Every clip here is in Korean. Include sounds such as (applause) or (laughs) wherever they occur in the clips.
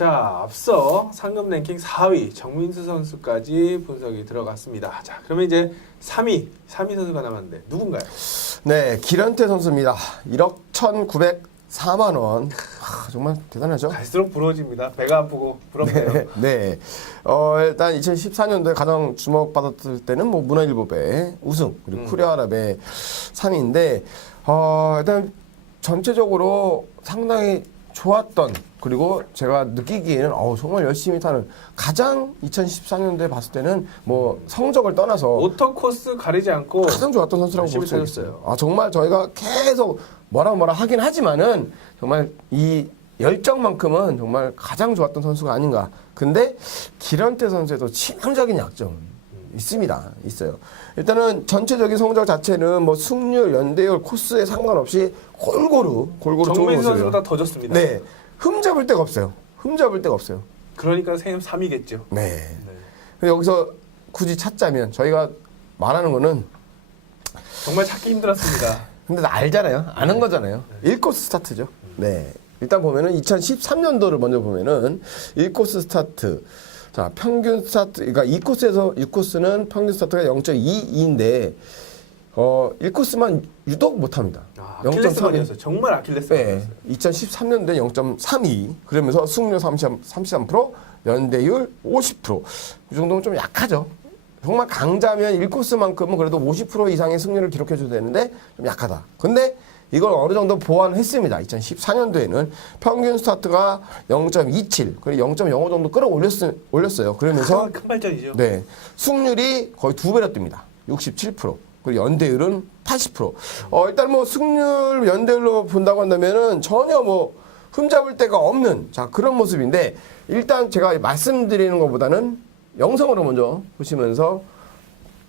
자, 앞서 상금 랭킹 4위 정민수 선수까지 분석이 들어갔습니다. 자, 그러면 이제 3위, 3위 선수가 남았는데 누군가요? 네, 기련태 선수입니다. 1억 1,904만 원. 하, 정말 대단하죠? 갈수록 부러워집니다. 배가 아프고 부럽네요. 네. (laughs) 어, 일단 2014년도에 가장 주목받았을 때는 뭐 문화일보배 우승, 그리고 음. 코리아랍의 3위인데, 어, 일단 전체적으로 상당히 좋았던, 그리고 제가 느끼기에는 어우, 정말 열심히 타는 가장 2014년도에 봤을 때는 뭐 성적을 떠나서 오토 코스 가리지 않고 가장 좋았던 선수라고 열심히 볼수 있어요. 타셨어요. 아 정말 저희가 계속 뭐라 뭐라 하긴 하지만은 정말 이 열정만큼은 정말 가장 좋았던 선수가 아닌가. 근데 기런태 선수에도 치명적인 약점 있습니다. 있어요. 일단은 전체적인 성적 자체는 뭐 승률, 연대율, 코스에 상관없이 골고루 골고루 좋은 모습이에요. 선수보다 더 좋습니다. 네, 흠잡을 데가 없어요. 흠잡을 데가 없어요. 그러니까 생임 3위겠죠. 네. 네. 근데 여기서 굳이 찾자면 저희가 말하는 거는 정말 찾기 힘들었습니다. (laughs) 근데 다 알잖아요. 아는 거잖아요. 1코스 스타트죠. 네. 일단 보면은 2013년도를 먼저 보면은 1코스 스타트. 자, 평균 스타트, 그러니까 2코스에서 6코스는 평균 스타트가 0.22인데, 어, 1코스만 유독 못합니다. 아, 0.32. 아킬레스건이었어요. 정말 네. 아킬레스건이었어요. 2013년도에 0.32. 그러면서 승률 33, 33%, 연대율 50%. 이 정도면 좀 약하죠. 정말 강자면 1코스만큼은 그래도 50% 이상의 승률을 기록해줘야 되는데 좀 약하다. 근데 이걸 어느 정도 보완했습니다. 2014년도에는 평균 스타트가 0.27, 그리고 0.05 정도 끌어올렸 어요. 올렸어요. 그러면서 큰, (laughs) 큰 발전이죠. 네. 승률이 거의 두 배로 뜹니다. 67%. 그리고 연대율은 80%. 어, 일단 뭐 승률 연대율로 본다고 한다면은 전혀 뭐 흠잡을 데가 없는 자, 그런 모습인데 일단 제가 말씀드리는 것보다는 영상으로 먼저 보시면서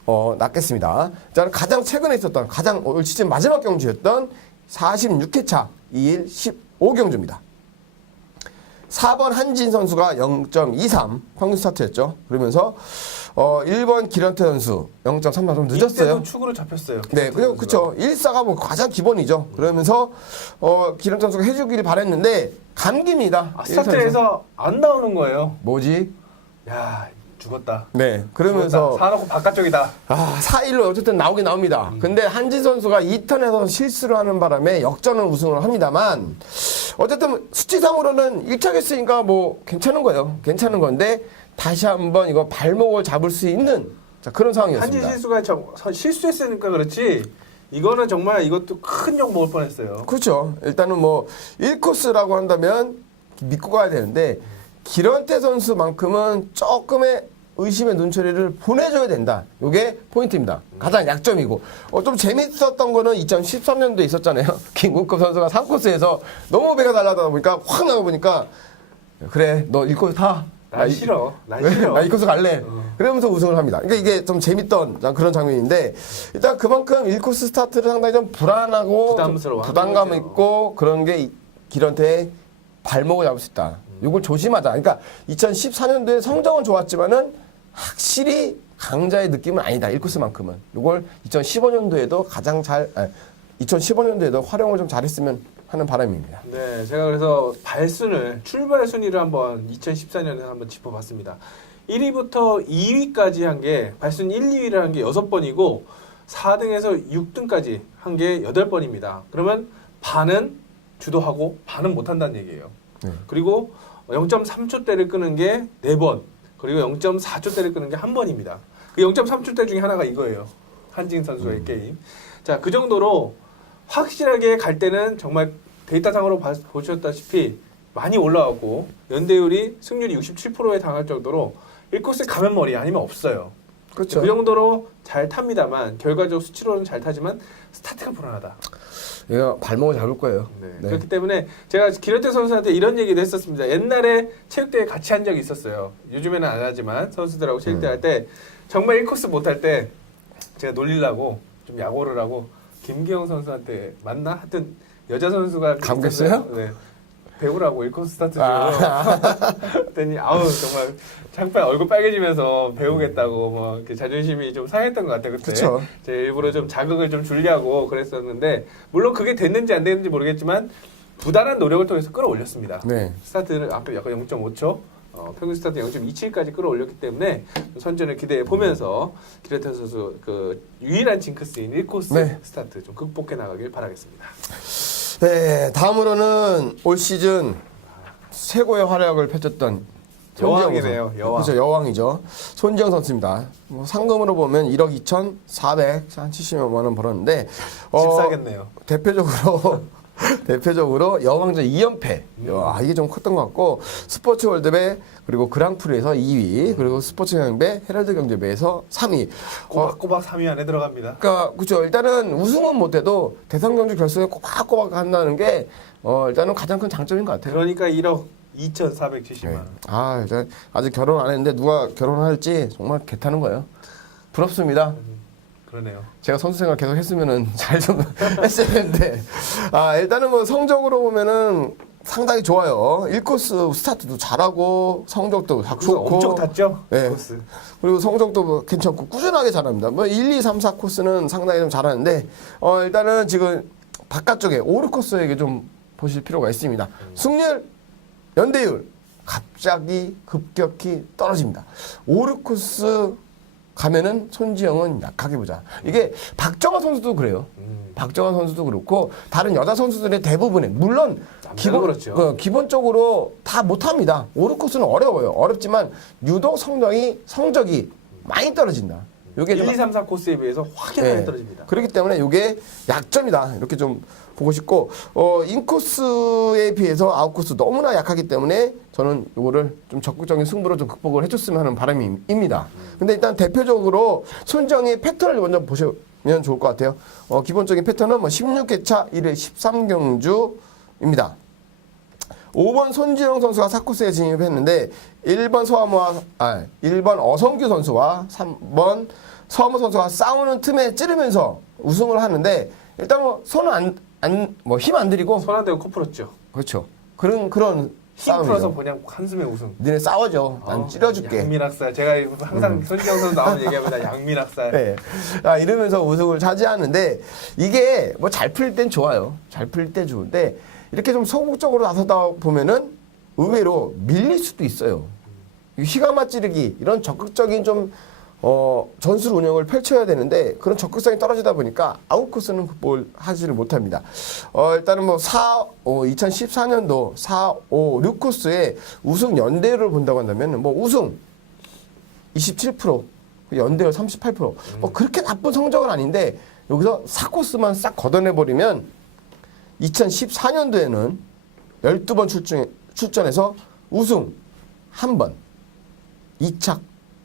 어, 낫겠습니다. 자, 가장 최근에 있었던 가장 올 시즌 마지막 경주였던 46회차 2일 15경주입니다. 4번 한진 선수가 0.23 평균 스타트였죠. 그러면서 어 1번 기런태 선수 0.33 좀 늦었어요. 축으로 잡혔어요. 네, 그냥 그쵸. 1사가 뭐 가장 기본이죠. 그러면서 어 기런태 선수가 해주기를 바랬는데 감기입니다. 아, 1선에서. 스타트에서 안 나오는 거예요. 뭐지? 야, 죽었다. 네, 그러면서 죽었다. 사놓고 바깥쪽이다. 아, 4일로 어쨌든 나오긴 나옵니다. 근데 한진 선수가 2턴에서 실수를 하는 바람에 역전을 우승을 합니다만, 어쨌든 수치상으로는 1차 했으니까 뭐 괜찮은 거예요. 괜찮은 건데, 다시 한번 이거 발목을 잡을 수 있는 자, 그런 한진 상황이었습니다. 실수가 정, 서- 실수했으니까 그렇지. 이거는 정말 이것도 큰 욕 먹을 뻔했어요. 그렇죠. 일단은 뭐 1코스라고 한다면 믿고 가야 되는데, 기런태 선수만큼은 조금의 의심의 눈초리를 보내줘야 된다. 이게 포인트입니다. 가장 약점이고. 어, 좀 재밌었던 거는 2013년도에 있었잖아요. (laughs) 김국급 선수가 3코스에서 너무 배가 달라다 보니까 확 나가 보니까 그래, 너 1코스 타. 난 이- 싫어. 난 왜? 싫어. 나 2코스 갈래. 어. 그러면서 우승을 합니다. 그러니까 이게 좀 재밌던 그런 장면인데 일단 그만큼 1코스 스타트를 상당히 좀 불안하고 부담스러워. 부담감 있고 그런 게 이- 기런태의 발목을 잡을 수 있다. 이걸 조심하자. 그러니까 2014년도에 성적은 좋았지만은 확실히 강자의 느낌은 아니다. 1코스만큼은. 이걸 2015년도에도 가장 잘, 아니, 2015년도에도 활용을 좀 잘했으면 하는 바람입니다. 네, 제가 그래서 발순을 출발 순위를 한번 2014년에 한번 짚어봤습니다. 1위부터 2위까지 한 게 발순 1, 2위를 한 게 6번이고 4등에서 6등까지 한 게 8번입니다. 그러면 반은 주도하고 반은 못한다는 얘기예요. 네. 그리고 0.3초대를 끄는 게 4번, 그리고 0.4초대를 끄는 게한 번입니다. 그 0.3초대 중에 하나가 이거예요. 한진 선수의 음. 게임. 자, 그 정도로 확실하게 갈 때는 정말 데이터상으로 봐- 보셨다시피 많이 올라왔고 연대율이 승률이 67%에 당할 정도로 1코스에 가면 머리 아니면 없어요. 그렇죠. 그 정도로 잘 탑니다만 결과적 수치로는 잘 타지만 스타트가 불안하다. 얘가 발목을 잡을 거예요. 네. 네. 그렇기 때문에 제가 기련태 선수한테 이런 얘기도 했었습니다. 옛날에 체육대회 같이 한 적이 있었어요. 요즘에는 안 하지만 선수들하고 체육대회 음. 할때 정말 1코스 못 할 때 제가 놀리려고 좀 야구를 하고 김기영 선수한테 만나 하여튼 여자 선수가 감겼어요? 네. 배우라고 1코스 스타트 좀 아. 그랬더니 아우 정말 잠깐 얼굴 빨개지면서 배우겠다고 뭐 이렇게 자존심이 좀 상했던 것 같아요 그때 그쵸. 제가 일부러 좀 자극을 좀 주려고 그랬었는데 물론 그게 됐는지 안 됐는지 모르겠지만 부단한 노력을 통해서 끌어올렸습니다. 네. 스타트를 아까 약간 0.5초, 어, 평균 스타트 0.27까지 끌어올렸기 때문에 선전을 기대해 보면서 기레타 선수 그 유일한 징크스인 1코스 네. 스타트 좀 극복해 나가길 바라겠습니다. 네, 다음으로는 올 시즌 최고의 활약을 펼쳤던 여왕이네요. 여왕. 그렇죠, 여왕이죠. 손지영 선수입니다. 뭐 상금으로 보면 1억 2,470만 원 벌었는데 어, 집 사겠네요. 대표적으로 (laughs) 대표적으로 여왕전 2연패. 아, 이게 좀 컸던 것 같고 스포츠 월드배 그리고 그랑프리에서 2위 그리고 스포츠 경배 헤럴드 경제배에서 3위. 어, 꼬박꼬박 3위 안에 들어갑니다. 그러니까 그렇죠. 일단은 우승은 못해도 대상 경주 결승에 꼬박꼬박 한다는 게 어, 일단은 가장 큰 장점인 것 같아요. 그러니까 1억 2,470만 네. 원. 아 일단 아직 결혼 안 했는데 누가 결혼할지 정말 개타는 거예요. 부럽습니다. 그러네요. 제가 선수 생활 계속 했으면은 (laughs) 잘좀 했어야 했는데 아 일단은 뭐 성적으로 보면은 상당히 좋아요. 1코스 스타트도 잘하고 성적도 좋고 엄청 탔죠? 네. 코스. 그리고 성적도 뭐 괜찮고 꾸준하게 잘합니다. 뭐 1, 2, 3, 4 코스는 상당히 좀 잘하는데 어 일단은 지금 바깥쪽에 오르 코스에게 좀 보실 필요가 있습니다. 승률 연대율 갑자기 급격히 떨어집니다. 오르 코스 가면은 손지영은 약하게 보자. 이게 박정아 선수도 그래요. 음. 박정환 선수도 그렇고 다른 여자 선수들의 대부분에 물론 남자도 그렇죠. 그 기본적으로 다 못합니다. 오르 코스는 어려워요. 어렵지만 유독 성적이 성적이 많이 떨어진다. 요게 1, 좀 2, 3, 4 코스에 비해서 확연하게 네. 떨어집니다. 그렇기 때문에 이게 약점이다. 이렇게 좀 보고 싶고 어 인코스에 비해서 아웃코스 너무나 약하기 때문에 저는 이거를 좀 적극적인 승부로 좀 극복을 해줬으면 하는 바람입니다. 근데 일단 대표적으로 손정의 패턴을 먼저 보시면 좋을 것 같아요. 어 기본적인 패턴은 뭐 16회차 1회 13경주입니다. 5번 손지영 선수가 4코스에 진입했는데 1번 서하모와 아 1번 어성규 선수와 3번 서하모 선수가 싸우는 틈에 찌르면서 우승을 하는데 일단 뭐 손은 안 안 뭐 힘 안 들이고 손안 대고 코 풀었죠. 그렇죠. 그런 그런 힘 풀어서 싸움이죠. 그냥 한숨에 우승. 니네 싸워줘. 난 어, 찌려줄게. 음. 양민학살. 제가 항상 손지영 선수 나오면 얘기합니다. 양민학살. (laughs) 네. 아, 이러면서 우승을 차지하는데 이게 뭐 잘 풀릴 땐 좋아요. 잘 풀릴 때 좋은데 이렇게 좀 소극적으로 나서다 보면은 의외로 밀릴 수도 있어요. 이 휘가마 찌르기 이런 적극적인 좀 어, 전술 운영을 펼쳐야 되는데 그런 적극성이 떨어지다 보니까 아웃코스는 극복을 하지를 못합니다. 어, 일단은 뭐 4, 어, 2014년도 4, 5, 6코스의 우승 연대를 본다고 한다면 뭐 우승 27%, 연대율 38%. 뭐 그렇게 나쁜 성적은 아닌데 여기서 4코스만 싹 걷어내버리면 2014년도에는 12번 출전, 출전해서 우승 한 번, 2착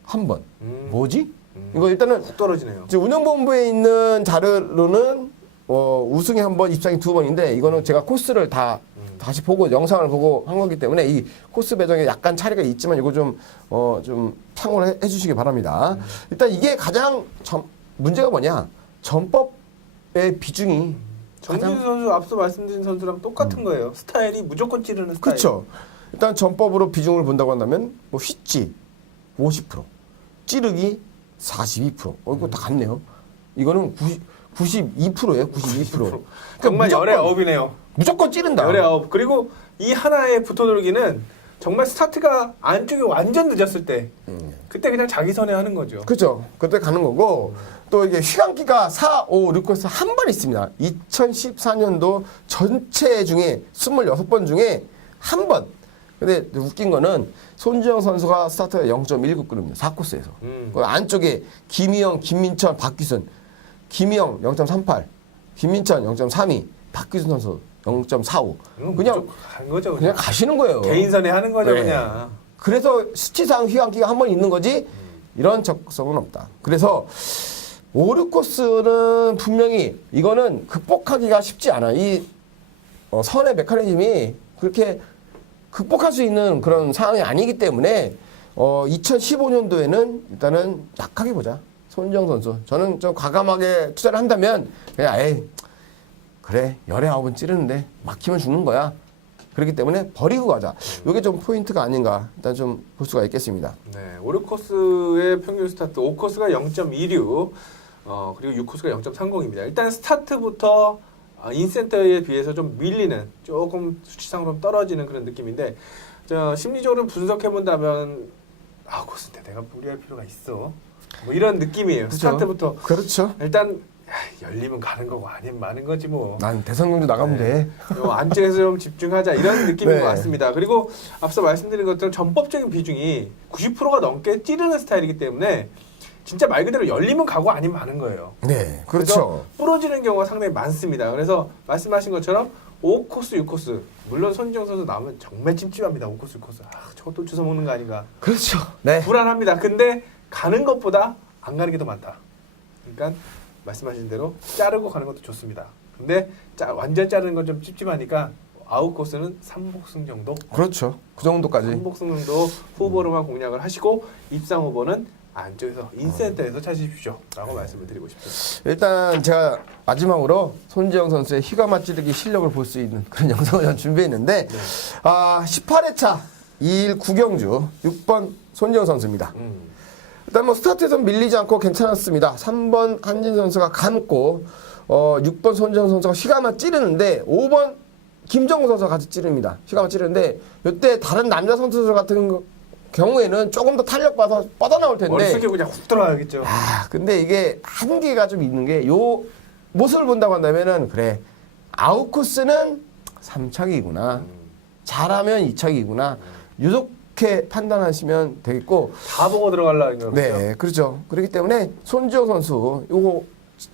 한 번. 음. 뭐지? 이거 일단은 훅 떨어지네요. 지금 운영본부에 있는 자료로는 어, 우승이 한 번, 입상이 두 번인데 이거는 제가 코스를 다 다시 보고 영상을 보고 한 거기 때문에 이 코스 배정에 약간 차이가 있지만 이거 좀 어, 좀 참고를 해, 해주시기 바랍니다. 일단 이게 가장 점, 문제가 뭐냐? 전법의 비중이 가장 선수 앞서 말씀드린 선수랑 똑같은 거예요. 스타일이 무조건 찌르는 스타일. 그렇죠. 일단 전법으로 비중을 본다고 한다면 뭐 휘찌 50%, 찌르기 42%. 어 이거 다 같네요. 이거는 90, 92%예요. 92%. 정말 무조건- 열의 아홉이네요. 무조건 찌른다. 열의 아홉. 그리고 이 하나의 붙어돌기는 정말 스타트가 안쪽에 완전 늦었을 때 그때 그냥 자기 선에 하는 거죠. 그렇죠. 그때 가는 거고 또 이게 휴강기가 4, 5, 6코스 한번 있습니다. 2014년도 전체 중에 26번 중에 한 번. 근데 웃긴 거는 손주영 선수가 스타트가 0.19 끓입니다. 4코스에서. 음. 그 안쪽에 김희영, 김민철, 박규선. 김희영 0.38, 김민철 0.32, 박규선 선수 0.45. 이건 그냥 간 거죠. 그냥 그냥, 가시는 거예요. 개인 선에 하는 거죠, 네. 그냥. 그래서 수치상 휴양기가 한 번 있는 거지 이런 적성은 없다. 그래서 오류 코스는 분명히 이거는 극복하기가 쉽지 않아. 이 어, 선의 메커니즘이 그렇게 극복할 수 있는 그런 상황이 아니기 때문에 어, 2015년도에는 일단은 약하게 보자. 손정 선수. 저는 좀 과감하게 투자를 한다면 그냥 에이 그래 열에 아홉은 찌르는데 막히면 죽는 거야. 그렇기 때문에 버리고 가자. 이게 좀 포인트가 아닌가 일단 좀 볼 수가 있겠습니다. 네, 5, 6코스의 평균 스타트 5코스가 0.26, 어, 그리고 6코스가 0.30입니다. 일단 스타트부터 아, 인센터에 비해서 좀 밀리는 조금 수치상으로 좀 떨어지는 그런 느낌인데 저 심리적으로 분석해 본다면 아 고스인데 내가 무리할 필요가 있어 뭐 이런 느낌이에요 그죠. 스타트부터 그렇죠. 일단 야, 열리면 가는 거고 아니면 마는 거지 뭐 난 대성공도 나가면 네. 돼. 요 안쪽에서 좀 집중하자 이런 느낌인 네. 것 같습니다. 그리고 앞서 말씀드린 것처럼 전법적인 비중이 90%가 넘게 찌르는 스타일이기 때문에 진짜 말 그대로 열리면 가고 아니면 마는 거예요. 네, 그렇죠. 부러지는 경우가 상당히 많습니다. 그래서 말씀하신 것처럼 5코스, 6코스 물론 손지영 선수 나오면 정말 찜찜합니다. 5코스, 6코스. 아, 저것도 주워 먹는 거 아닌가. 그렇죠. 네. 불안합니다. 근데 가는 것보다 안 가는 게 더 많다. 그러니까 말씀하신 대로 자르고 가는 것도 좋습니다. 근데 짜, 완전 자르는 건 좀 찝찝하니까 아웃 코스는 3복승 정도, 그렇죠. 그 정도까지. 3복승 정도 후보로만 공략을 하시고 입상 후보는 안쪽에서 인센터에서 찾으십시오라고 말씀을 드리고 싶습니다. 일단 제가 마지막으로 손지영 선수의 희가마 찌르기 실력을 볼 수 있는 그런 (laughs) 영상을 전 준비했는데 네. 아 18회차 2일 구경주 6번 손지영 선수입니다. 음, 일단 뭐 스타트에서 밀리지 않고 괜찮았습니다. 3번 한진 선수가 감고 어 6번 손지영 선수가 희가마 찌르는데 5번 김정우 선수가 같이 찌릅니다. 희가마 찌르는데 이때 다른 남자 선수들 같은 거- 경우에는 조금 더 탄력 받아서 뻗어나올 텐데. 머릿속에 그냥 훅 들어가야겠죠. 아, 근데 이게 한계가 좀 있는 게 요 모습을 본다고 한다면은 그래. 아웃 코스는 3차기구나. 음, 잘하면 2차기구나. 이렇게 판단하시면 되겠고. 다 보고 들어가려는 거죠. 네 그렇죠. 그렇기 때문에 손지호 선수 요거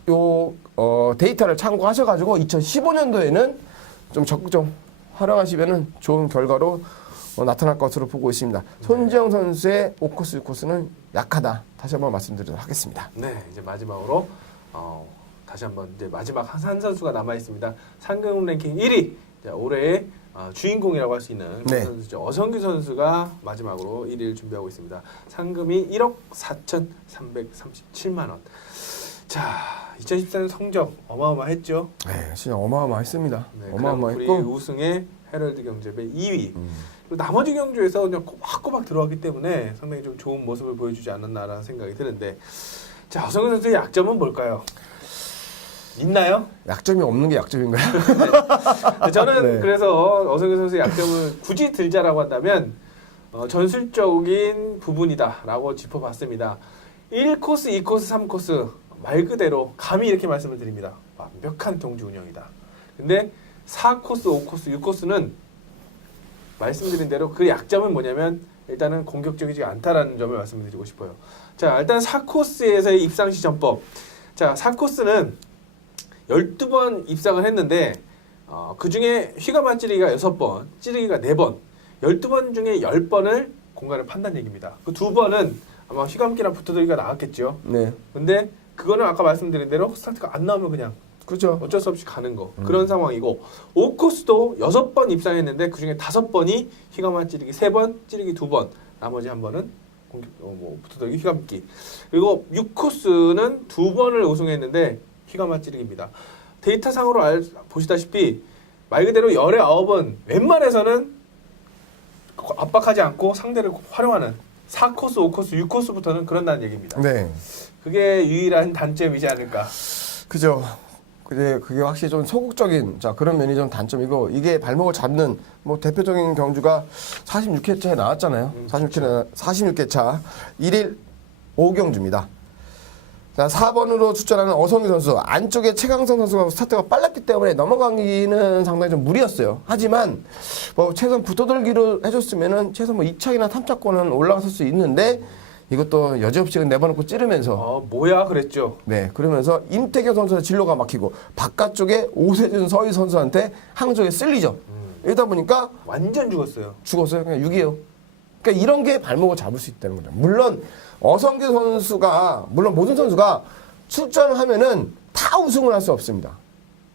요 어, 데이터를 참고하셔가지고 2015년도에는 좀 적극 좀 활용하시면은 좋은 결과로 어, 나타날 것으로 보고 있습니다. 손지영 선수의 5코스, 6코스는 약하다. 다시 한번 말씀드리도록 하겠습니다. 네, 이제 마지막으로 어, 다시 한번 이제 마지막 한 선수가 남아 있습니다. 상금 랭킹 1위 자, 올해의 어, 주인공이라고 할 수 있는 그 네. 선수죠. 어성규 선수가 마지막으로 1위를 준비하고 있습니다. 상금이 1억 4,337만 원. 자, 2014년 성적 어마어마했죠. 네, 진짜 어마어마했습니다. 네, 어마어마했고. 우승에 헤럴드 경제배 2위. 음. 나머지 경주에서 그냥 꼬박꼬박 들어왔기 때문에 상당히 좀 좋은 모습을 보여주지 않았나라는 생각이 드는데 자 어성근 선수의 약점은 뭘까요? 있나요? 약점이 없는 게 약점인가요? 근데 (laughs) 저는 네. 그래서 어성근 선수의 약점을 굳이 들자라고 한다면 어, 전술적인 부분이다라고 짚어봤습니다. 1코스, 2코스, 3코스 말 그대로 감히 이렇게 말씀을 드립니다. 완벽한 경주 운영이다. 근데 4코스, 5코스, 6코스는 말씀드린 대로 그 약점은 뭐냐면 일단은 공격적이지 않다라는 점을 말씀드리고 싶어요. 자, 일단 4코스에서의 입상 시전법. 자, 4코스는 12번 입상을 했는데 어, 그 중에 휘가만 찌르기가 6번, 찌르기가 4번, 12번 중에 10번을 공간을 판단 얘기입니다. 그 두 번은 아마 휘감기랑 붙어들기가 나왔겠죠. 네. 근데 그거는 아까 말씀드린 대로 스타트가 안 나오면 그냥 그렇죠. 어쩔 수 없이 가는 거 음. 그런 상황이고 5코스도 6번 입상했는데 그중에 5번이 휘감만 찌르기 3번 찌르기 2번 나머지 한 번은 공격 어, 뭐 붙어들기 휘감기 그리고 6코스는 2번을 우승했는데 휘감만 찌르기입니다 데이터상으로 알, 보시다시피 말 그대로 열의 아홉은 웬만해서는 압박하지 않고 상대를 활용하는 4코스, 5코스, 6코스부터는 그런다는 얘기입니다 네. 그게 유일한 단점이지 않을까 그죠. 근데 그게 확실히 좀 소극적인 자 그런 면이 좀 단점이고 이게 발목을 잡는 뭐 대표적인 경주가 46회차에 나왔잖아요. 음, 46회 46회 차 1일 5경주입니다. 자 4번으로 출전하는 어성희 선수 안쪽에 최강성 선수가 스타트가 빨랐기 때문에 넘어가기는 상당히 좀 무리였어요. 하지만 뭐 최선 붙어들기로 해줬으면은 최소 뭐 2차이나 3차권은 올라갔을 수 있는데 이것도 여지없이 내버려놓고 찌르면서 어, 뭐야 그랬죠 네, 그러면서 임태경 선수의 진로가 막히고 바깥쪽에 오세준 서희 선수한테 항저에 쓸리죠. 음. 이러다 보니까 완전 죽었어요. 죽었어요. 그냥 6이에요. 그러니까 이런 게 발목을 잡을 수 있다는 거죠. 물론 어성기 선수가 물론 모든 선수가 출전을 하면은 다 우승을 할 수 없습니다.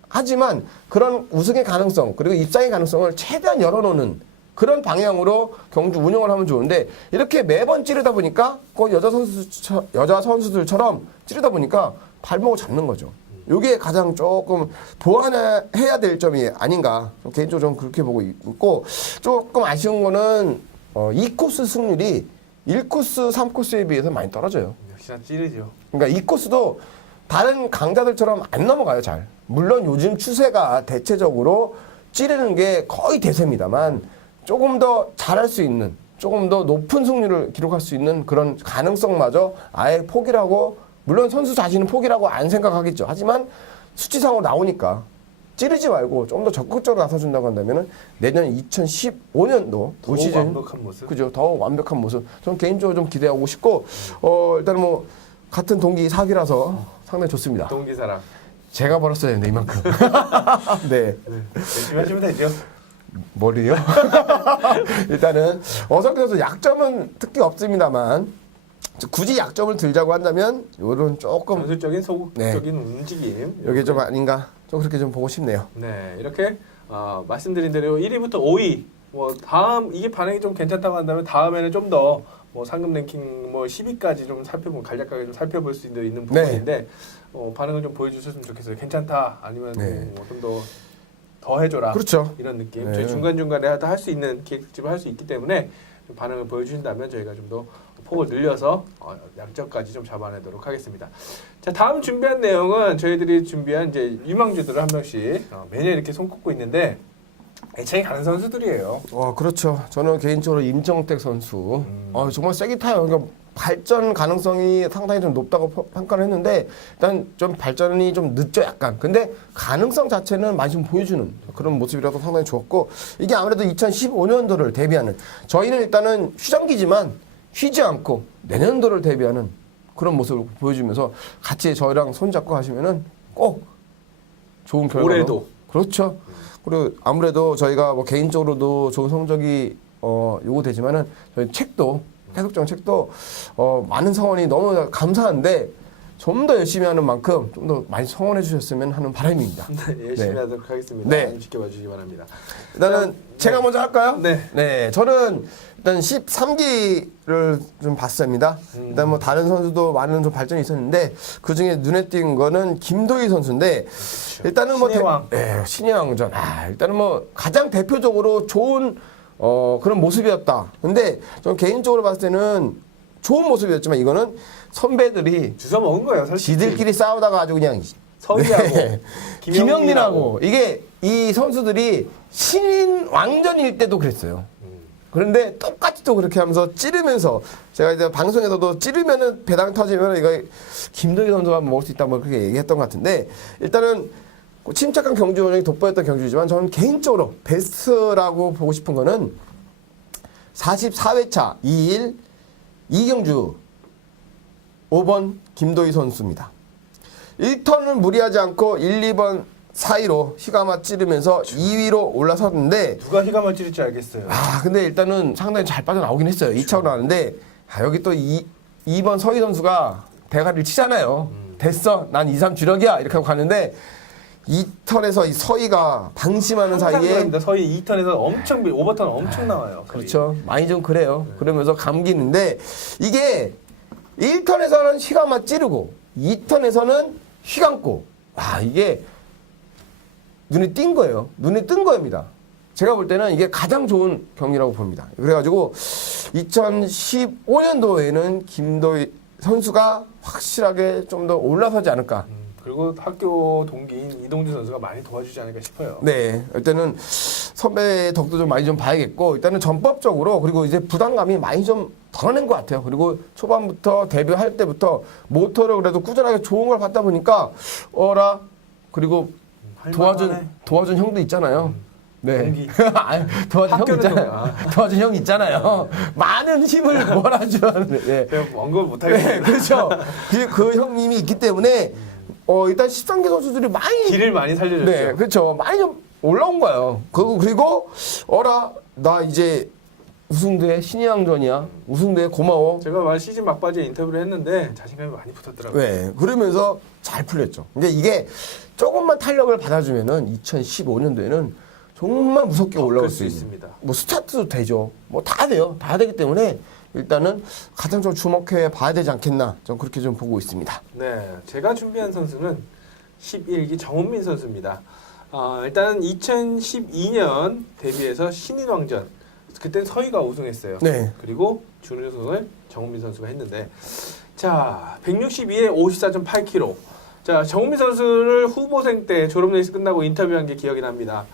하지만 그런 우승의 가능성 그리고 입상의 가능성을 최대한 열어놓는 그런 방향으로 경주 운영을 하면 좋은데 이렇게 매번 찌르다 보니까 그 여자 선수 여자 선수들처럼 찌르다 보니까 발목을 잡는 거죠. 이게 가장 조금 보완해야 될 점이 아닌가 개인적으로 저는 그렇게 보고 있고 조금 아쉬운 거는 어, 2코스 승률이 1코스, 3코스에 비해서 많이 떨어져요. 역시나 찌르죠. 그러니까 2코스도 다른 강자들처럼 안 넘어가요, 잘. 물론 요즘 추세가 대체적으로 찌르는 게 거의 대세입니다만 조금 더 잘할 수 있는, 조금 더 높은 승률을 기록할 수 있는 그런 가능성마저 아예 포기라고, 물론 선수 자신은 포기라고 안 생각하겠죠. 하지만 수치상으로 나오니까 찌르지 말고 좀 더 적극적으로 나서준다고 한다면 내년 2015년도 더올 시즌 완벽한 모습. 그죠. 더 완벽한 모습. 저는 개인적으로 좀 기대하고 싶고, 어, 일단 뭐, 같은 동기 사기라서 상당히 좋습니다. 동기 사랑. 제가 벌었어야 되는데, 이만큼. (laughs) 네. 네. 열심히 하시면 되죠. 머리요? (laughs) 일단은, 어석기 선수 약점은 특히 없습니다만, 굳이 약점을 들자고 한다면, 요런 조금, 전술적인 소극적인 움직임. 여기 좀 아닌가, 좀 그렇게 좀 보고 싶네요. 네, 이렇게 어, 말씀드린 대로 1위부터 5위 뭐 다음 이게 반응이 좀 괜찮다고 한다면 다음에는 좀 더 뭐 상금 랭킹 뭐 10위까지 좀 살펴보면 간략하게 좀 살펴볼 수 있는 네. 부분인데 어, 반응을 좀 보여주셨으면 좋겠어요. 괜찮다 아니면 네. 뭐 좀더 더 해줘라 그렇죠. 이런 느낌. 네. 저희 중간 중간에 할수 있는 기획집을 할 수 있기 때문에 좀 반응을 보여주신다면 저희가 좀 더 폭을 늘려서 어, 양적까지 좀 잡아내도록 하겠습니다. 자 다음 준비한 내용은 저희들이 준비한 이제 유망주들을 한 명씩 어, 매년 이렇게 손꼽고 있는데 애착이 가는 선수들이에요. 어, 그렇죠. 저는 개인적으로 임정택 선수, 음. 어, 정말 세게 타요. 그러니까 발전 가능성이 상당히 좀 높다고 평- 평가를 했는데, 일단 좀 발전이 좀 늦죠, 약간. 근데 가능성 자체는 많이 좀 보여주는 그런 모습이라서 상당히 좋았고, 이게 아무래도 2015년도를 대비하는, 저희는 일단은 휴전기지만 쉬지 않고 내년도를 대비하는 그런 모습을 보여주면서 같이 저희랑 손잡고 하시면은 꼭 좋은 결과 올해도. 그렇죠. 그리고 아무래도 저희가 뭐 개인적으로도 좋은 성적이 어 요구되지만은 저희 책도 해석정 책도 어 많은 성원이 너무 감사한데 좀 더 열심히 하는 만큼 좀 더 많이 성원해 주셨으면 하는 바람입니다. (laughs) 네, 열심히 네. 하도록 하겠습니다. 네. 지켜봐 주시기 바랍니다. 일단은 제가 먼저 할까요? 네. 네, 저는 일단 13기를 좀 봤습니다. 음. 일단 뭐 다른 선수도 많은 좀 발전이 있었는데 그 중에 눈에 띈 거는 김도희 선수인데 일단은 뭐 신의 왕. 대, 예, 신의 왕전. 아, 일단은 뭐 가장 대표적으로 좋은 어 그런 모습이었다. 근데 저는 개인적으로 봤을 때는 좋은 모습이었지만 이거는 선배들이 주워 먹은 거예요, 솔직히. 지들끼리 싸우다가 아주 그냥 서희하고 네. 김영민하고 이게 이 선수들이 신인 왕전일 때도 그랬어요. 음. 그런데 똑같이 또 그렇게 하면서 찌르면서 제가 이제 방송에서도 찌르면은 배당 터지면 이거 김도희 선수가 먹을 수 있다 뭐 그렇게 얘기했던 것 같은데 일단은 침착한 경주 운영이 돋보였던 경주지만 저는 개인적으로 베스트라고 보고 싶은 거는 44회차 2일 이경주 5번 김도희 선수입니다. 1턴을 무리하지 않고 1, 2번 사이로 휘가마 찌르면서 2위로 올라섰는데 누가 희감을 찌를지 알겠어요. 아 근데 일단은 상당히 잘 빠져나오긴 했어요. 2차로 나왔는데 아, 여기 또 2, 2번 서희 선수가 대가리를 치잖아요. 됐어 난 2, 3 주력이야 이렇게 하고 가는데 2턴에서 이 서희가 방심하는 항상 사이에 그럽니다. 서희 2턴에서 엄청 밀- 오버턴 엄청 나와요. 그렇죠. 많이 좀 그래요. 그러면서 감기는데 이게 1턴에서는 휘감아 찌르고 2턴에서는 휘감고 와 이게 눈에 띈 거예요. 눈에 뜬 겁니다. 제가 볼 때는 이게 가장 좋은 경기라고 봅니다. 그래가지고 2015년도에는 김도희 선수가 확실하게 좀 더 올라서지 않을까. 음, 그리고 학교 동기인 이동준 선수가 많이 도와주지 않을까 싶어요. 네, 일단은 선배의 덕도 좀 많이 좀 봐야겠고 일단은 전법적으로 그리고 이제 부담감이 많이 좀 덜어낸 것 같아요. 그리고 초반부터 데뷔할 때부터 모터를 그래도 꾸준하게 좋은 걸 받다 보니까 어라 그리고 도와준. 도와준 형도 있잖아요. 네. 동기. (laughs) 아니, 도와준 형 학교는 있잖아요. 동기. 도와준 형 있잖아요. 많은 힘을 몰아주는. 네. 제가 언급을 못 네, 하겠어요. 그렇죠. (laughs) 그, 그 형님이 있기 때문에 어 일단 13개 선수들이 많이 길을 많이 살려줬죠. 네, 그렇죠. 많이 좀 올라온 거예요. 그, 그리고, 어라, 나 이제 우승대 신의왕전이야. 우승대 고마워. 제가 말 시즌 막바지에 인터뷰를 했는데 자신감이 많이 붙었더라고요. 네, 그러면서 잘 풀렸죠. 근데 이게 조금만 탄력을 받아주면은 2015년도에는 정말 무섭게 올라올 수 수. 있습니다. 뭐 스타트도 되죠. 뭐 다 돼요. 다 되기 때문에 일단은 가장 좀 주목해 봐야 되지 않겠나. 전 그렇게 좀 보고 있습니다. 네, 제가 준비한 선수는 11기 정훈민 선수입니다. 아, 일단은 2012년 데뷔해서 신인왕전 그때 서희가 우승했어요. 네. 그리고 준우승을 정훈민 선수가 했는데 자 162에 54.8kg 자, 정우민 선수를 후보생 때 졸업 레이스 끝나고 인터뷰한 게 기억이 납니다.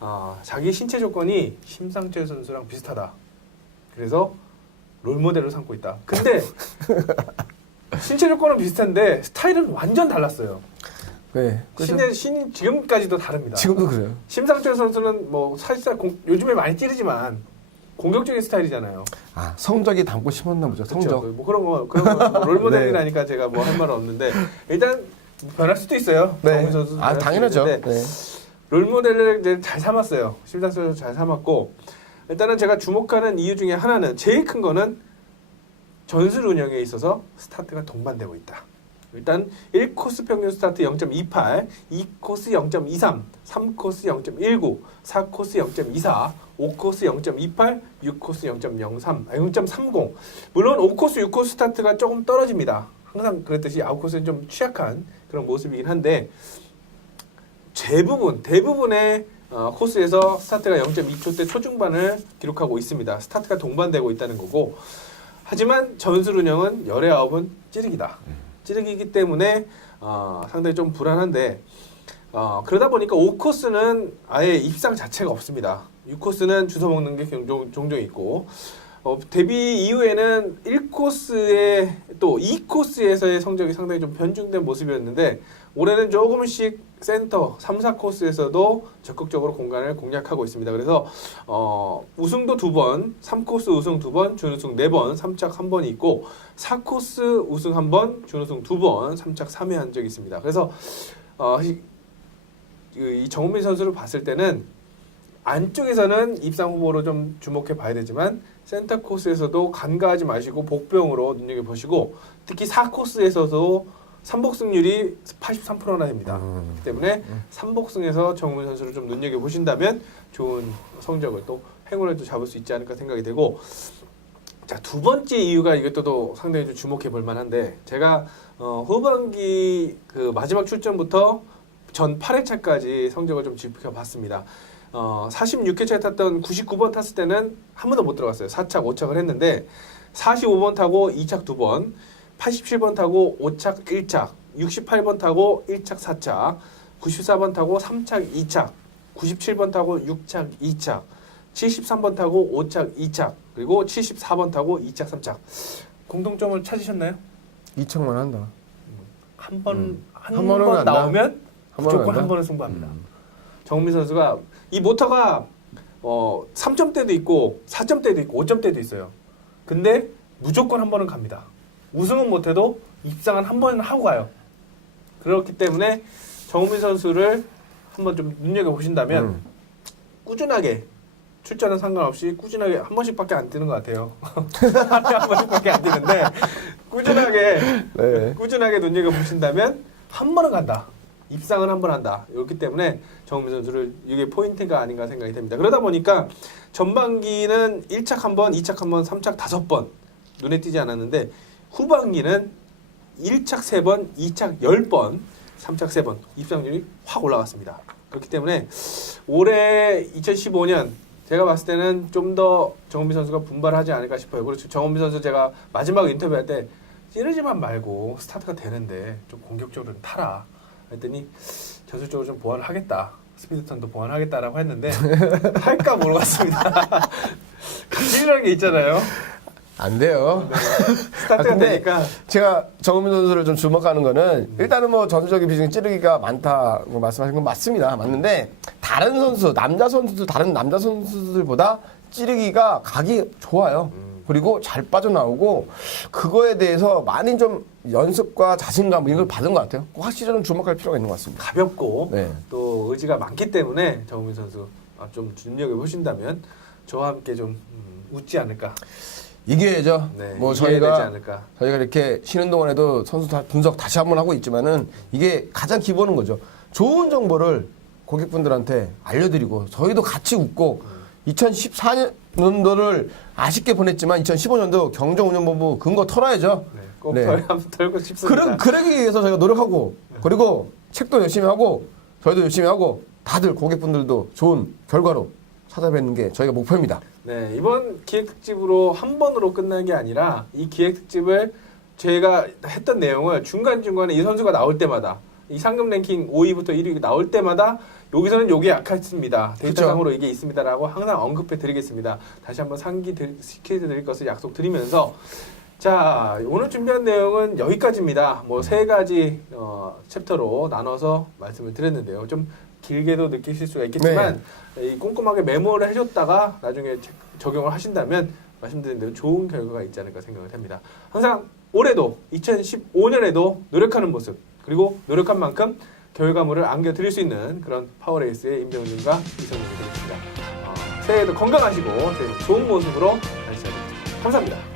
아, 자기 신체 조건이 심상철 선수랑 비슷하다. 그래서 롤 모델로 삼고 있다. 근데 (laughs) 신체 조건은 비슷한데 스타일은 완전 달랐어요. 네. 신의 신 지금까지도 다릅니다. 지금도 그래요. 심상철 선수는 뭐 사실상 공- 요즘에 많이 찌르지만 공격적인 스타일이잖아요. 아 성적이 담고 싶었나 보죠. 그쵸? 성적. 뭐 그런 거 그런 거롤 모델이라니까 (laughs) 제가 뭐 할 말은 없는데 일단 변할 수도 있어요. 선수 아 당연하죠. 네. 롤 모델을 이제 잘 삼았어요. 선수 잘 삼았고 일단은 제가 주목하는 이유 중에 하나는 제일 큰 거는 전술 운영에 있어서 스타트가 동반되고 있다. 일단 1코스 평균 스타트 0.28, 2코스 0.23, 3코스 0.19, 4코스 0.24, 5코스 0.28, 6코스 0.03, 아, 0.30. 물론 5코스, 6코스 스타트가 조금 떨어집니다. 항상 그랬듯이 아웃코스는 좀 취약한 그런 모습이긴 한데 대부분 대부분의 어, 코스에서 스타트가 0.2초대 초중반을 기록하고 있습니다. 스타트가 동반되고 있다는 거고 하지만 전술 운영은 열의 아홉은 찌르기다. 찌르기이기 때문에 어, 상당히 좀 불안한데 어, 그러다 보니까 5코스는 아예 입상 자체가 없습니다. 6코스는 주워 먹는 게 종종, 종종 있고 어, 데뷔 이후에는 1코스에 또 2코스에서의 성적이 상당히 좀 변중된 모습이었는데 올해는 조금씩 센터 3, 4코스에서도 적극적으로 공간을 공략하고 있습니다. 그래서 어, 우승도 두 번, 3코스 우승 두 번, 준우승 네 번, 3착 한 번이 있고 4코스 우승 한 번, 준우승 두 번, 3착 3회 한 적이 있습니다. 그래서 어, 이, 이 정우민 선수를 봤을 때는 안쪽에서는 입상 후보로 좀 주목해 봐야 되지만 센터 코스에서도 간과하지 마시고 복병으로 눈여겨 보시고 특히 4코스에서도 삼복 승률이 83%나 됩니다. 음. 그렇기 때문에 삼복승에서 정우민 선수를 좀 눈여겨 보신다면 좋은 성적을 또 행운을 또 잡을 수 있지 않을까 생각이 되고 자 두 번째 이유가 이것도 또 상당히 좀 주목해 볼 만한데 제가 어, 후반기 그 마지막 출전부터 전 8회차까지 성적을 좀 지켜봤습니다. 어, 46회차에 탔던 99번 탔을 때는 한 번도 못 들어갔어요. 4착, 5착을 했는데 45번 타고 2착 2번, 87번 타고 5착 1착, 68번 타고 1착 4착, 94번 타고 3착 2착, 97번 타고 6착 2착, 73번 타고 5착 2착, 그리고 74번 타고 2착 3착. 공통점을 찾으셨나요? 2척만 한다. 한 번, 음. 한 한 번? 나오면 한 무조건? 한 번은 승부합니다. 음. 정민 선수가 이 모터가 어 3점대도 있고 4점대도 있고 5점대도 있어요. 근데 무조건 한 번은 갑니다. 우승은 못해도 입상은 한 번은 하고 가요. 그렇기 때문에 정민 선수를 한번 좀 눈여겨 보신다면 음. 꾸준하게 출전은 상관없이 꾸준하게 한 번씩밖에 안 뛰는 것 같아요. (laughs) 한 번씩밖에 안 뛰는데 꾸준하게 네. 꾸준하게 눈여겨 보신다면 한 번은 간다. 입상은 한번 한다. 이렇기 때문에 정우민 선수를 이게 포인트가 아닌가 생각이 됩니다. 그러다 보니까 전반기는 1착 한 번, 2착 한 번, 3착 다섯 번 눈에 띄지 않았는데 후반기는 1착 세 번, 2착 열 번, 3착 세 번 입상률이 확 올라갔습니다. 그렇기 때문에 올해 2015년 제가 봤을 때는 좀 더 정은미 선수가 분발하지 않을까 싶어요. 그렇죠. 정은미 선수 제가 마지막 인터뷰할 때 찌르지만 말고 스타트가 되는데 좀 공격적으로 타라. 했더니 전술적으로 좀 보완을 하겠다. 스피드턴도 보완하겠다라고 했는데 (laughs) 할까 모르겠습니다. (laughs) 찌르는 게 있잖아요. 안 돼요. 스타트가 아, 되니까 제가 정우민 선수를 좀 주목하는 거는 일단은 뭐 전술적인 비중이 찌르기가 많다고 말씀하신 건 맞습니다. 맞는데 다른 선수, 남자 선수들 다른 남자 선수들보다 찌르기가 각이 좋아요. 그리고 잘 빠져나오고 그거에 대해서 많이 좀 연습과 자신감 이런 걸 받은 것 같아요. 꼭 확실히 좀 주목할 필요가 있는 것 같습니다. 가볍고 네. 또 의지가 많기 때문에 정우민 선수 아, 좀 눈여겨 보신다면 저와 함께 좀 음, 웃지 않을까. 이겨야죠. 네, 뭐 저희가. 저희가 이렇게 쉬는 동안에도 선수 다 분석 다시 한번 하고 있지만은 이게 가장 기본은 거죠. 좋은 정보를 고객분들한테 알려드리고 저희도 같이 웃고 2014년 도를 아쉽게 보냈지만 2015년도 경정운영본부 근거 털어야죠. 네, 꼭 네. 털, 털고 싶습니다. 그러, 그러기 위해서 저희가 노력하고 그리고 책도 열심히 하고 저희도 열심히 하고 다들 고객분들도 좋은 결과로 찾아뵙는 게 저희가 목표입니다. 네, 이번 기획 특집으로 한 번으로 끝나는 게 아니라 이 기획 특집을 제가 했던 내용을 중간 중간에 이 선수가 나올 때마다 이 상금 랭킹 5위부터 1위 나올 때마다 여기서는 요게 약했습니다. 데이터상으로 이게 있습니다라고 항상 언급해 드리겠습니다. 다시 한번 상기 시켜 드릴 것을 약속드리면서 자 오늘 준비한 내용은 여기까지입니다. 뭐 세 가지 어, 챕터로 나눠서 말씀을 드렸는데요. 좀 길게도 느끼실 수가 있겠지만 이 꼼꼼하게 메모를 해줬다가 나중에 제- 적용을 하신다면 말씀드린 대로 좋은 결과가 있지 않을까 생각을 합니다. 항상 올해도 2015년에도 노력하는 모습 그리고 노력한 만큼 결과물을 안겨드릴 수 있는 그런 파워레이스의 임병준과 이성윤이 되겠습니다. 어, 새해에도 건강하시고 좋은 모습으로 다시 찾아뵙겠습니다. 감사합니다.